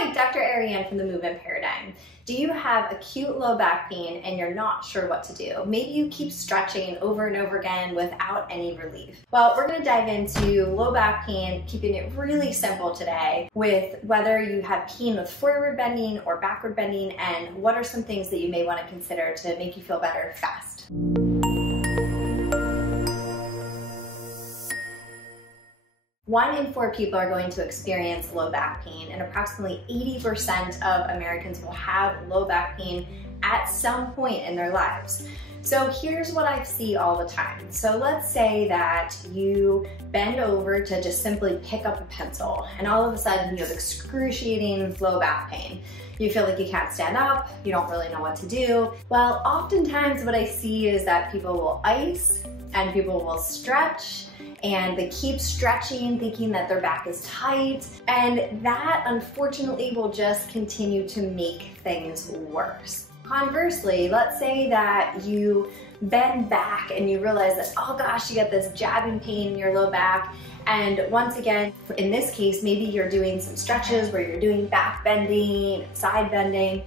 Hi, Dr. Ariane from the Movement Paradigm. Do you have acute low back pain and you're not sure what to do? Maybe you keep stretching over and over again without any relief. Well, we're going to dive into low back pain, keeping it really simple today with whether you have pain with forward bending or backward bending and what are some things that you may want to consider to make you feel better fast. 1 in 4 people are going to experience low back pain, and approximately 80% of Americans will have low back pain at some point in their lives. So here's what I see all the time. So let's say that you bend over to just simply pick up a pencil, and all of a sudden you have excruciating low back pain. You feel like you can't stand up, you don't really know what to do. Well, oftentimes what I see is that people will ice and people will stretch, and they keep stretching thinking that their back is tight, and that unfortunately will just continue to make things worse. Conversely, let's say that you bend back and you realize that, oh gosh, you get this jabbing pain in your low back, and once again, in this case, maybe you're doing some stretches where you're doing back bending, side bending.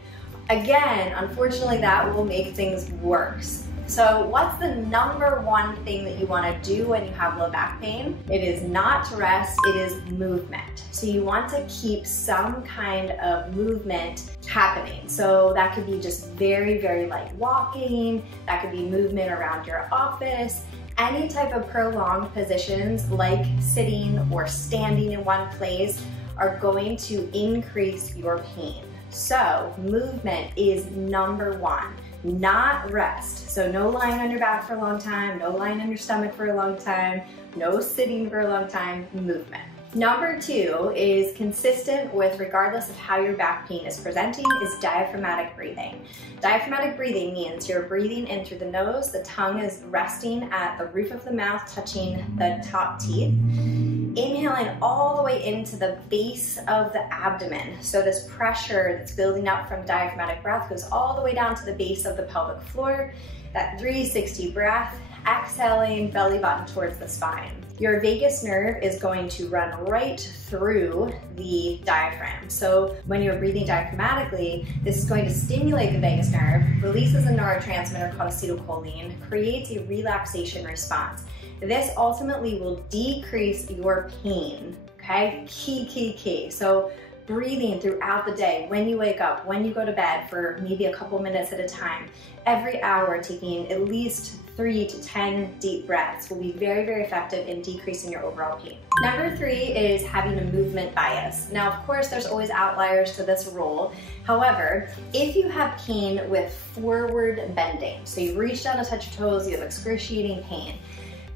Again, unfortunately, that will make things worse. So what's the number one thing that you want to do when you have low back pain? It is not to rest, it is movement. So you want to keep some kind of movement happening. So that could be just very, very light walking, that could be movement around your office, any type of prolonged positions like sitting or standing in one place are going to increase your pain. So movement is number one. Not rest. So no lying on your back for a long time, no lying on your stomach for a long time, no sitting for a long time, movement. Number 2 is consistent with, regardless of how your back pain is presenting, is diaphragmatic breathing. Diaphragmatic breathing means you're breathing in through the nose, the tongue is resting at the roof of the mouth, touching the top teeth. Inhaling all the way into the base of the abdomen. So this pressure that's building up from diaphragmatic breath goes all the way down to the base of the pelvic floor. That 360 breath, exhaling belly button towards the spine. Your vagus nerve is going to run right through the diaphragm. So when you're breathing diaphragmatically, this is going to stimulate the vagus nerve, releases a neurotransmitter called acetylcholine, creates a relaxation response. This ultimately will decrease your pain, okay? Key. So breathing throughout the day, when you wake up, when you go to bed for maybe a couple minutes at a time, every hour taking at least 3 to 10 deep breaths will be very, very effective in decreasing your overall pain. Number 3 is having a movement bias. Now, of course, there's always outliers to this rule. However, if you have pain with forward bending, so you reach down to touch your toes, you have excruciating pain,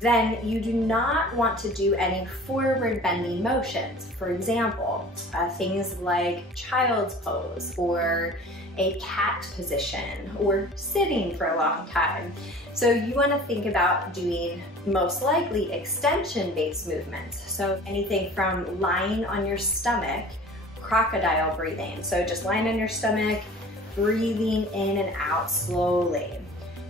then you do not want to do any forward bending motions. For example, things like child's pose or a cat position or sitting for a long time. So you want to think about doing most likely extension-based movements. So anything from lying on your stomach, crocodile breathing. So just lying on your stomach, breathing in and out slowly.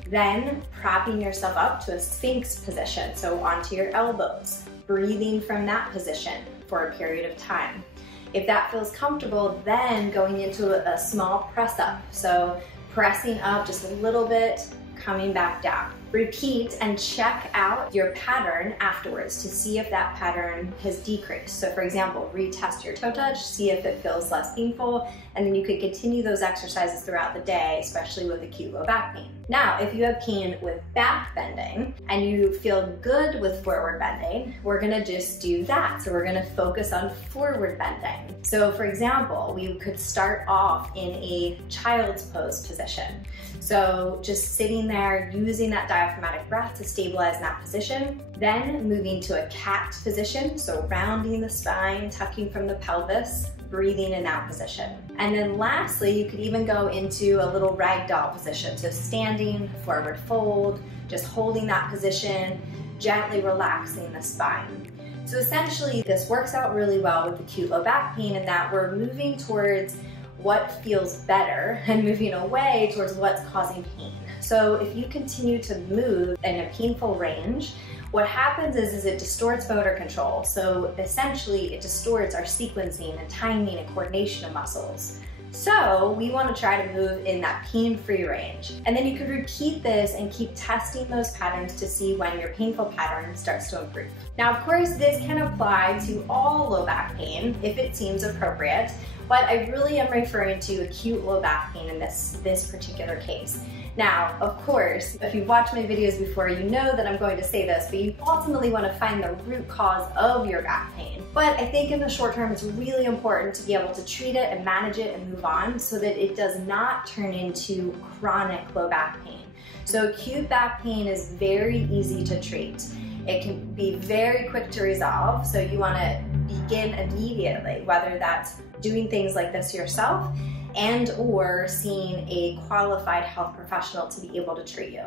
Then propping yourself up to a sphinx position, so onto your elbows, breathing from that position for a period of time. If that feels comfortable, then going into a small press up, so pressing up just a little bit, coming back down. Repeat and check out your pattern afterwards to see if that pattern has decreased. So for example, retest your toe touch, see if it feels less painful, and then you could continue those exercises throughout the day, especially with acute low back pain. Now, if you have pain with back bending and you feel good with forward bending, we're gonna just do that. So we're gonna focus on forward bending. So for example, we could start off in a child's pose position. So just sitting there, using that diaphragmatic breath to stabilize in that position, then moving to a cat position, so rounding the spine, tucking from the pelvis, breathing in that position. And then lastly, you could even go into a little ragdoll position, so standing, forward fold, just holding that position, gently relaxing the spine. So essentially, this works out really well with acute low back pain in that we're moving towards what feels better and moving away towards what's causing pain. So if you continue to move in a painful range, What happens is it distorts motor control. So essentially it distorts our sequencing and timing and coordination of muscles. So we want to try to move in that pain-free range. And then you could repeat this and keep testing those patterns to see when your painful pattern starts to improve. Now, of course, this can apply to all low back pain if it seems appropriate, but I really am referring to acute low back pain in this particular case. Now, of course, if you've watched my videos before, you know that I'm going to say this, but you ultimately want to find the root cause of your back pain. But I think in the short term, it's really important to be able to treat it and manage it and move on so that it does not turn into chronic low back pain. So acute back pain is very easy to treat. It can be very quick to resolve, so you want to begin immediately, whether that's doing things like this yourself and or seeing a qualified health professional to be able to treat you.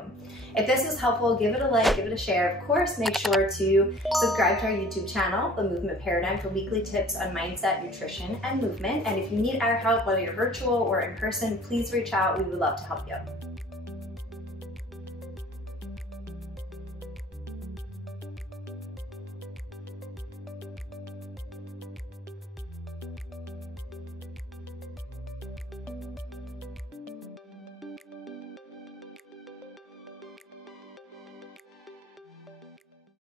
If this was helpful, give it a like, give it a share. Of course, make sure to subscribe to our YouTube channel, The Movement Paradigm, for weekly tips on mindset, nutrition, and movement. And if you need our help, whether you're virtual or in person, please reach out. We would love to help you.